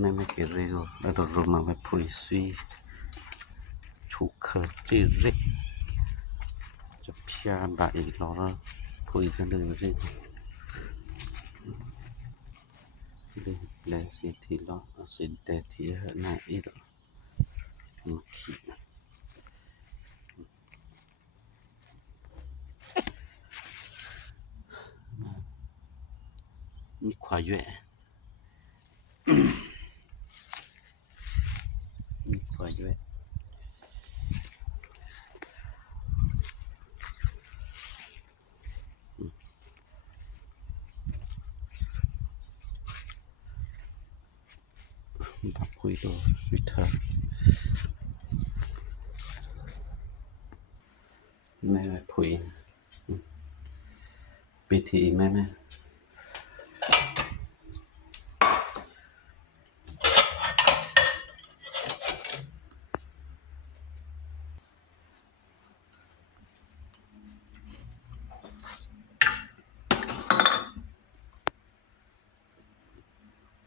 me querego la Roma me poesui chukha chireจะพยาบาอีกแล้วพูดกันเลยสิเลยสิทีละสิเดทีหน้าอีกมีความเยอะมีความเยอะบักคุยตัววิธีแม่คุยปีทีแม่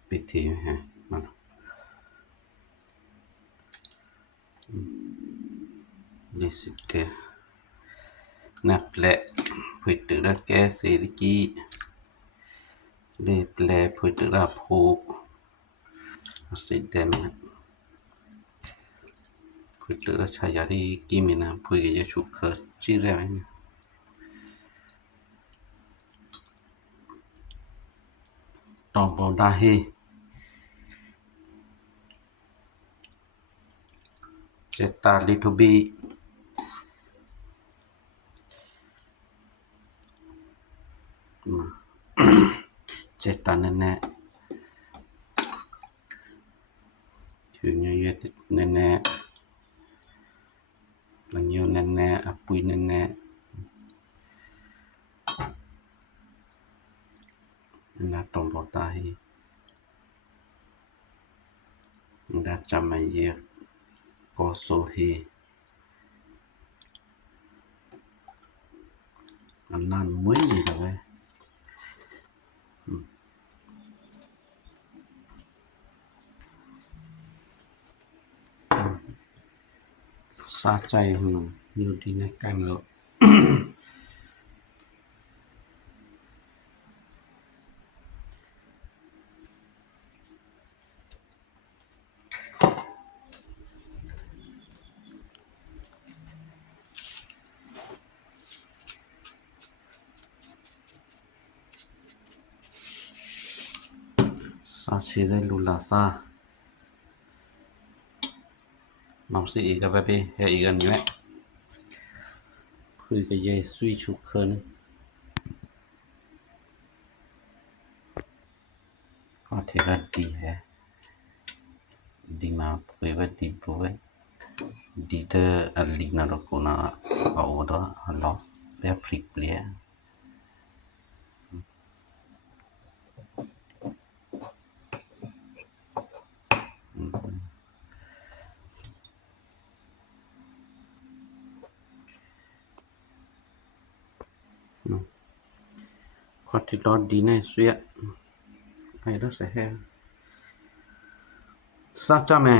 ปีทีฮะมันนี่สิเกนับแหละพูดถึงแกเศรษฐกิจเรียบแลพูดถึงผูกสิเดมพูดถึงชายาดีกิมินะพูดกับยาชุกจิเรวตอมบอดาเฮเจตาลิทูบีเจตาแน่ถึงเยอะๆแน่ๆมันอยู่แน่ๆอปุยแน่ๆนะตอมบอดาเฮได้จำมาเยอะก็โซเฮอันนั้นไม่มีเลยสาใจอยู่ดีในกันแล้วสาชิได้ลุลาซาน้องสิอีกกับแบบเฮอีกันอยู่แหละคุยกับยายซุยชุกเคินก็เทระดีแฮดีมาคุยว่าดีบุ้ยดีเตอร์อลีนาโรโกนาเอาดอฮัลโหลแบบพลิกเปลี่ยขอที่รอดดีในเสียให้รักษาแฮซาจาแม่